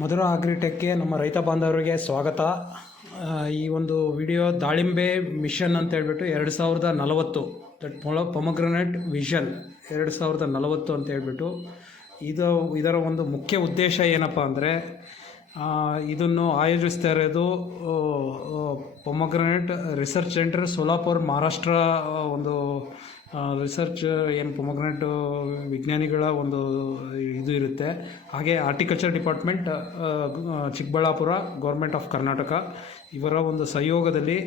ಮಧುರ ಅಗ್ರಿಟೆಕ್ಗೆ ನಮ್ಮ ರೈತ ಬಾಂಧವರಿಗೆ ಸ್ವಾಗತ. ಈ ಒಂದು ವಿಡಿಯೋ ದಾಳಿಂಬೆ ಮಿಷನ್ ಅಂತ ಹೇಳ್ಬಿಟ್ಟು 2040 ದಟ್ ಪೊಮಗ್ರನೇಟ್ ವಿಷನ್ 2040 ಅಂತ ಹೇಳ್ಬಿಟ್ಟು ಇದರ ಒಂದು ಮುಖ್ಯ ಉದ್ದೇಶ ಏನಪ್ಪ ಅಂದರೆ, ಇದನ್ನು ಆಯೋಜಿಸ್ತಾ ಇರೋದು pomegranate research centre Solapur, Maharashtra. ಒಂದು ರಿಸರ್ಚ್ ಏನು ಪೊಮಗ್ರನೇಟ್ ವಿಜ್ಞಾನಿಗಳ ಒಂದು ಇದು ಇರುತ್ತೆ. ಹಾಗೆ horticulture department Chikkaballapur, government of Karnataka ಇವರ ಒಂದು ಸಹಯೋಗದಲ್ಲಿ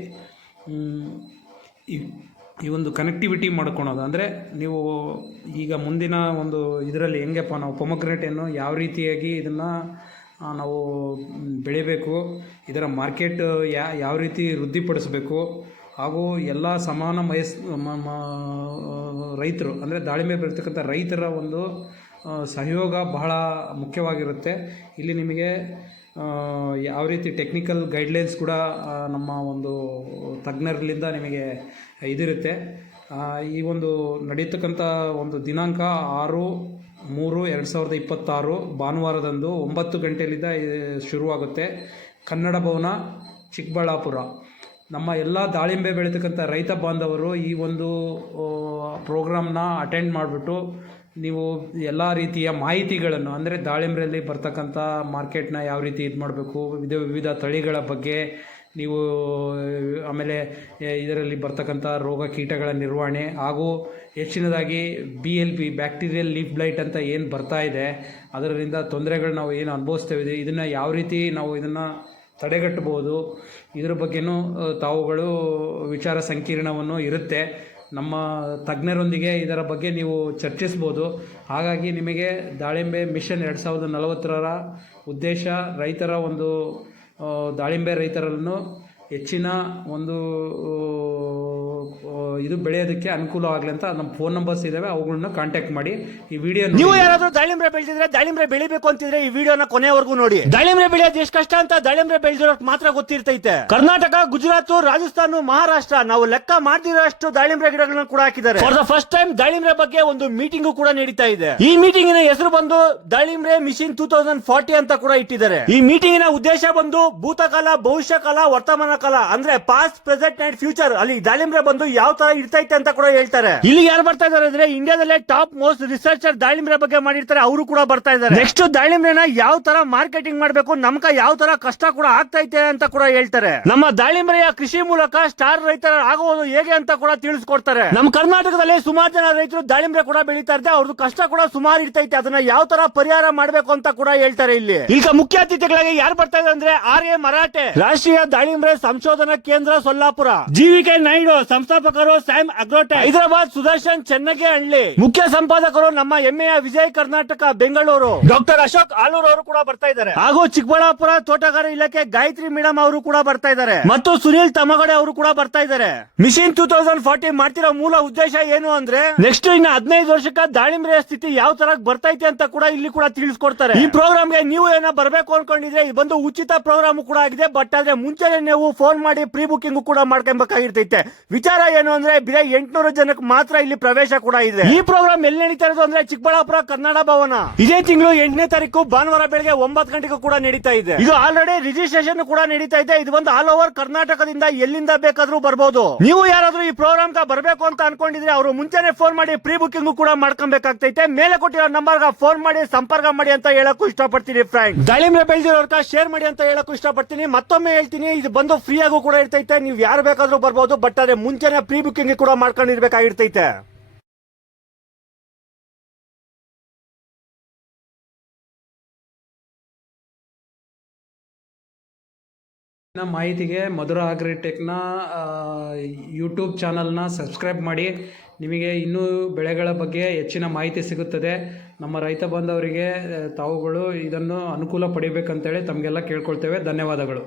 ಈ ಒಂದು ಕನೆಕ್ಟಿವಿಟಿ ಮಾಡ್ಕೊಳೋದು. ಅಂದರೆ ನೀವು ಈಗ ಮುಂದಿನ ಒಂದು ಇದರಲ್ಲಿ ಹೆಂಗಪ್ಪ ನಾವು ಪೊಮಗ್ರನೇಟನ್ನು ಯಾವ ರೀತಿಯಾಗಿ ಇದನ್ನು ನಾವು ಬೆಳಿಬೇಕು, ಇದರ ಮಾರ್ಕೆಟ್ ಯಾವ ರೀತಿ ವೃದ್ಧಿಪಡಿಸಬೇಕು, ಹಾಗೂ ಎಲ್ಲ ಸಮಾನ ರೈತರು ಅಂದರೆ ದಾಳಿಂಬೆ ಬೆಳೀತಕ್ಕಂಥ ರೈತರ ಒಂದು ಸಹಯೋಗ ಬಹಳ ಮುಖ್ಯವಾಗಿರುತ್ತೆ. ಇಲ್ಲಿ ನಿಮಗೆ ಯಾವ ರೀತಿ ಟೆಕ್ನಿಕಲ್ ಗೈಡ್ಲೈನ್ಸ್ ಕೂಡ ನಮ್ಮ ಒಂದು ತಜ್ಞರಿಂದ ನಿಮಗೆ ಇದಿರುತ್ತೆ. ಈ ಒಂದು ನಡೀತಕ್ಕಂಥ ಒಂದು ದಿನಾಂಕ 6/3/2026 ಭಾನುವಾರದಂದು 9 ಗಂಟೆಯಿಂದ ಶುರುವಾಗುತ್ತೆ. ಕನ್ನಡ ಭವನ, ಚಿಕ್ಕಬಳ್ಳಾಪುರ. ನಮ್ಮ ಎಲ್ಲ ದಾಳಿಂಬೆ ಬೆಳೀತಕ್ಕಂಥ ರೈತ ಬಾಂಧವರು ಈ ಒಂದು ಪ್ರೋಗ್ರಾಮ್ನ ಅಟೆಂಡ್ ಮಾಡಿಬಿಟ್ಟು ನೀವು ಎಲ್ಲ ರೀತಿಯ ಮಾಹಿತಿಗಳನ್ನು, ಅಂದರೆ ದಾಳಿಂಬೆಯಲ್ಲಿ ಬರ್ತಕ್ಕಂಥ ಮಾರ್ಕೆಟ್ನ ಯಾವ ರೀತಿ ಇದು ಮಾಡಬೇಕು, ವಿವಿಧ ತಳಿಗಳ ಬಗ್ಗೆ ನೀವು, ಆಮೇಲೆ ಇದರಲ್ಲಿ ಬರ್ತಕ್ಕಂಥ ರೋಗ ಕೀಟಗಳ ನಿರ್ವಹಣೆ, ಹಾಗೂ ಹೆಚ್ಚಿನದಾಗಿ BLP ಬ್ಯಾಕ್ಟೀರಿಯಲ್ ಲೀಫ್ ಬ್ಲೈಟ್ ಅಂತ ಏನು ಬರ್ತಾ ಇದೆ, ಅದರಿಂದ ತೊಂದರೆಗಳು ನಾವು ಏನು ಅನುಭವಿಸ್ತೇವೆ, ಇದನ್ನು ಯಾವ ರೀತಿ ನಾವು ಇದನ್ನು ತಡೆಗಟ್ಟಬಹುದು, ಇದರ ಬಗ್ಗೆನೂ ತಾವುಗಳು ವಿಚಾರ ಸಂಕಿರಣವನ್ನು ಇರುತ್ತೆ. ನಮ್ಮ ತಜ್ಞರೊಂದಿಗೆ ಇದರ ಬಗ್ಗೆ ನೀವು ಚರ್ಚಿಸ್ಬೋದು. ಹಾಗಾಗಿ ನಿಮಗೆ ದಾಳಿಂಬೆ ಮಿಷನ್ 2040 ಉದ್ದೇಶ ರೈತರ ಒಂದು ದಾಳಿಂಬೆ ರೈತರನ್ನು ಹೆಚ್ಚಿನ ಒಂದು ಇದು ಬೆಳೆಯೋದಕ್ಕೆ ಅನುಕೂಲ ಆಗಲಿ ಅಂತ ನಮ್ಮ ಫೋನ್ ನಂಬರ್ಸ್ ಇದಾವೆ, ಅವುಗಳನ್ನ ಕಾಂಟ್ಯಾಕ್ಟ್ ಮಾಡಿ. ಈ ವಿಡಿಯೋ ನೀವು ಯಾರಾದ್ರೂ ದಾಳಿಂಬೆ ಬೆಳೆದಿದ್ರೆ, ದಾಳಿಂಬೆ ಬೆಳಿಬೇಕು ಅಂತಿದ್ರೆ ಈ ವಿಡಿಯೋನ ಕೊನೆವರೆಗೂ ನೋಡಿ. ದಾಳಿಂಬೆ ಬೆಳೆಯೋದು ಎಷ್ಟು ಕಷ್ಟ ಅಂತ ದಾಳಿಂಬೆ ಬೆಳೆದಿರೋಕ್ ಮಾತ್ರ ಗೊತ್ತಿರ್ತೈತೆ. ಕರ್ನಾಟಕ, ಗುಜರಾತ್, ರಾಜಸ್ಥಾನ, ಮಹಾರಾಷ್ಟ್ರ ನಾವು ಲೆಕ್ಕ ಮಾಡ್ದಿರೋಷ್ಟು ದಾಳಿಂಬೆ ಗಿಡಗಳನ್ನ ಕೂಡ ಹಾಕಿದ್ದಾರೆ. ಫಾರ್ ದ ಫಸ್ಟ್ ಟೈಮ್ ದಾಳಿಂಬೆ ಬಗ್ಗೆ ಒಂದು ಮೀಟಿಂಗ್ ಕೂಡ ನಡೀತಾ ಇದೆ. ಈ ಮೀಟಿಂಗಿನ ಹೆಸರು ಬಂದು ದಾಳಿಂಬೆ ಮಿಷನ್ 2040 ಅಂತ ಕೂಡ ಇಟ್ಟಿದ್ದಾರೆ. ಈ ಮೀಟಿಂಗಿನ ಉದ್ದೇಶ ಬಂದು ಭೂತಕಾಲ, ಭವಿಷ್ಯ ಕಾಲ, ವರ್ತಮಾನ ಕಾಲ, ಅಂದ್ರೆ ಪಾಸ್ಟ್, ಪ್ರೆಸೆಂಟ್ ಅಂಡ್ ಫ್ಯೂಚರ್ ಅಲ್ಲಿ ದಾಳಿಂಬೆ ಬಂದು ಯಾವ ತರ ಇರ್ತೈತೆ ಅಂತ ಕೂಡ ಹೇಳ್ತಾರೆ. ಇಲ್ಲಿ ಯಾರು ಬರ್ತಾ ಇದಾರೆ ಅಂದ್ರೆ, ಇಂಡಿಯಾದಲ್ಲೇ ಟಾಪ್ ಮೋಸ್ಟ್ ರಿಸರ್ಚರ್ ದಾಳಿಂಬೆ ಬಗ್ಗೆ ಮಾಡಿರ್ತಾರೆ, ಅವರು ಕೂಡ ಬರ್ತಾ ಇದ್ದಾರೆ. ನೆಕ್ಸ್ಟ್ ದಾಳಿಂಬೆನ ಯಾವ ತರ ಮಾರ್ಕೆಟಿಂಗ್ ಮಾಡಬೇಕು, ನಮ್ಕ ಯಾವ ತರ ಕಷ್ಟ ಕೂಡ ಆಗ್ತೈತೆ ಅಂತ ಕೂಡ ಹೇಳ್ತಾರೆ. ನಮ್ಮ ದಾಳಿಂಬೆಯ ಕೃಷಿ ಮೂಲಕ ಸ್ಟಾರ್ ರೈತರ ಆಗುವುದು ಹೇಗೆ ಅಂತ ಕೂಡ ತಿಳಿಸ್ಕೊಡ್ತಾರೆ. ನಮ್ಮ ಕರ್ನಾಟಕದಲ್ಲಿ ಸುಮಾರು ಜನ ರೈತರು ದಾಳಿಂಬೆ ಕೂಡ ಬೆಳೀತಾ ಇರ್ತಾರೆ, ಅವ್ರದ್ದು ಕಷ್ಟ ಕೂಡ ಸುಮಾರು ಇರ್ತೈತೆ, ಅದನ್ನ ಯಾವ ತರ ಪರಿಹಾರ ಮಾಡಬೇಕು ಅಂತ ಕೂಡ ಹೇಳ್ತಾರೆ. ಇಲ್ಲಿ ಈಗ ಮುಖ್ಯ ಅತಿಥಿಗಳಾಗಿ ಯಾರು ಬರ್ತಾ ಇದ್ದಾರೆ ಅಂದ್ರೆ, RA ಮರಾಠೆ, ರಾಷ್ಟ್ರೀಯ ದಾಳಿಂಬೆ ಸಂಶೋಧನಾ ಕೇಂದ್ರ ಸೊಲ್ಲಾಪುರ, GVK ನಾಯ್ಡು, ಸಂಸ್ಥಾಪಕರು Sam Agrotech, Hyderabad, Sudarshan Chennagehalli, ಮುಖ್ಯ ಸಂಪಾದಕರು ನಮ್ಮ ಹೆಮ್ಮೆಯ ವಿಜಯ್ ಕರ್ನಾಟಕ ಬೆಂಗಳೂರು, ಡಾಕ್ಟರ್ ಅಶೋಕ್ ಆಲೂರ್ ಅವರು ಕೂಡ ಬರ್ತಾ ಇದ್ದಾರೆ. ಹಾಗೂ ಚಿಕ್ಕಬಳ್ಳಾಪುರ ತೋಟಗಾರಿಕೆ ಇಲಾಖೆ ಗಾಯತ್ರಿ ಮೇಡಮ್ ಅವರು ಕೂಡ ಬರ್ತಾ ಇದ್ದಾರೆ, ಮತ್ತು ಸುನೀಲ್ ತಮಗಡೆ ಅವರು ಕೂಡ ಬರ್ತಾ ಇದ್ದಾರೆ. ಮಿಷನ್ 2040 ಮಾಡ್ತಿರೋ ಮೂಲ ಉದ್ದೇಶ ಏನು ಅಂದ್ರೆ, ನೆಕ್ಸ್ಟ್ ಇನ್ನು 15 ವರ್ಷಕ್ಕೆ ದಾಳಿಂಬೆಯ ಸ್ಥಿತಿ ಯಾವ ತರ ಬರ್ತೈತೆ ಅಂತ ಕೂಡ ಇಲ್ಲಿ ಕೂಡ ತಿಳಿಸ್ಕೊಡ್ತಾರೆ. ಈ ಪ್ರೋಗ್ರಾಮ್ಗೆ ನೀವು ಏನೋ ಬರಬೇಕು ಅನ್ಕೊಂಡಿದ್ರೆ ಇದು ಬಂದು ಉಚಿತ ಪ್ರೋಗ್ರಾಮ್ ಕೂಡ ಆಗಿದೆ. ಬಟ್ ಆದ್ರೆ ಮುಂಚೆನೆ ನೀವು ಫೋನ್ ಮಾಡಿ ಪ್ರೀ ಬುಕಿಂಗ್ ಕೂಡ ಮಾಡ್ಕೊಬೇಕಾಗಿರ್ತೈತೆ. ವಿಚಾರ ಏನು ಅಂದ್ರೆ, ಬರೀ 800 ಜನಕ್ಕೆ ಮಾತ್ರ ಇಲ್ಲಿ ಪ್ರವೇಶ ಕೂಡ ಇದೆ. ಈ ಪ್ರೋಗ್ರಾಮ್ ಎಲ್ಲಿ ನಡೀತಾ ಇರೋದು ಅಂದ್ರೆ, ಚಿಕ್ಕಬಳ್ಳಾಪುರ ಕನ್ನಡ ಭವನ. ಇದೇ ತಿಂಗಳು 8ನೇ ತಾರೀಕು ಭಾನುವಾರ ಬೆಳಗ್ಗೆ 9 ಗಂಟೆಗೂ ಕೂಡ ನಡೀತಾ ಇದೆ. ಇದು ಆಲ್ರೆಡಿ ರಿಜಿಸ್ಟ್ರೇಷನ್ ಕೂಡ ನಡೀತಾ ಇದೆ. ಇದು ಒಂದು ಆಲ್ ಓವರ್ ಕರ್ನಾಟಕದಿಂದ ಎಲ್ಲಿಂದ ಬೇಕಾದ್ರೂ ಬರ್ಬೋದು. ನೀವು ಯಾರಾದ್ರೂ ಈ ಪ್ರೋಗ್ರಾಮ್ ಬರಬೇಕು ಅಂತ ಅನ್ಕೊಂಡಿದ್ರೆ ಅವರು ಮುಂಚೆನೆ ಫೋನ್ ಮಾಡಿ ಪ್ರೀ ಬುಕಿಂಗ್ ಕೂಡ ಮಾಡ್ಕೊಬೇಕಾಗ್ತೈತೆ. ಮೇಲೆ ಕೊಟ್ಟಿರೋ ನಂಬರ್ ಫೋನ್ ಮಾಡಿ ಸಂಪರ್ಕ ಮಾಡಿ ಅಂತ ಹೇಳಕ್ಕೂ ಇಷ್ಟಪಡ್ತೀನಿ. ಫ್ರೆಂಡ್, ದಾಳಿಂಬೆ ಬೆಳೆದಿರೋರ್ಗ ಶೇರ್ ಮಾಡಿ ಅಂತ ಹೇಳಕ್ಕೂ ಇಷ್ಟಪಡ್ತೀನಿ. ಮತ್ತೊಮ್ಮೆ ಹೇಳ್ತೀನಿ, ಇದು ಬಂದು ಫ್ರೀ ಆಗು ಕೂಡ ಇರ್ತೈತೆ, ನೀವು ಯಾರು ಬೇಕಾದ್ರೂ ಬರ್ಬೋದು. ಬಟ್ ಅದೇ ಮುಂಚೆನೆ ಪ್ರೀ ಬುಕಿಂಗ್ ಕೂಡ ಮಾಡ್ಕೊಂಡಿರ್ಬೇಕಾಗಿರ್ತೈತೆ. ಮಾಹಿತಿಗೆ ಮಧುರ ಅಗ್ರಿಟೆಕ್ನ ಯೂಟ್ಯೂಬ್ ಚಾನಲ್ನ ಸಬ್ಸ್ಕ್ರೈಬ್ ಮಾಡಿ. ನಿಮಗೆ ಇನ್ನೂ ಬೆಳೆಗಳ ಬಗ್ಗೆ ಹೆಚ್ಚಿನ ಮಾಹಿತಿ ಸಿಗುತ್ತದೆ. ನಮ್ಮ ರೈತ ಬಾಂಧವರಿಗೆ ತಾವುಗಳು ಇದನ್ನು ಅನುಕೂಲ ಪಡಿಬೇಕಂತೇಳಿ ತಮಗೆಲ್ಲ ಕೇಳ್ಕೊಳ್ತೇವೆ. ಧನ್ಯವಾದಗಳು.